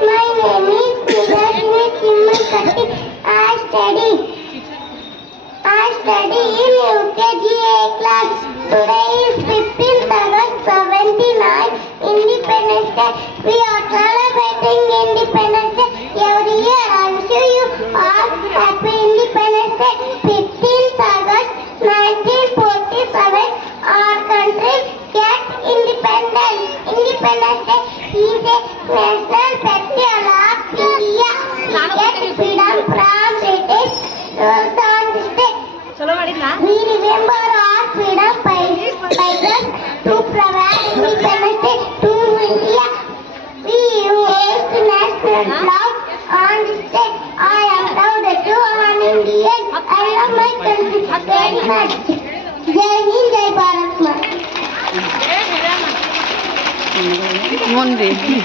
My name is Nidashini Chimmakatti. I study in UKG A class. Today is 15th August 79, Independence Day. We are celebrating Independence Day every year. I wish you all happy Independence Day. 15th August 1947, our country gets independence. Independence Day is a national festival of India. We get freedom from British rule on this day. We remember our freedom fighters to provide independence day to India. We used national flag on this day. I am proud to an Indian. I love my country very much. Jai Hind, Jai Bharat Mata. ಮುಂದೆ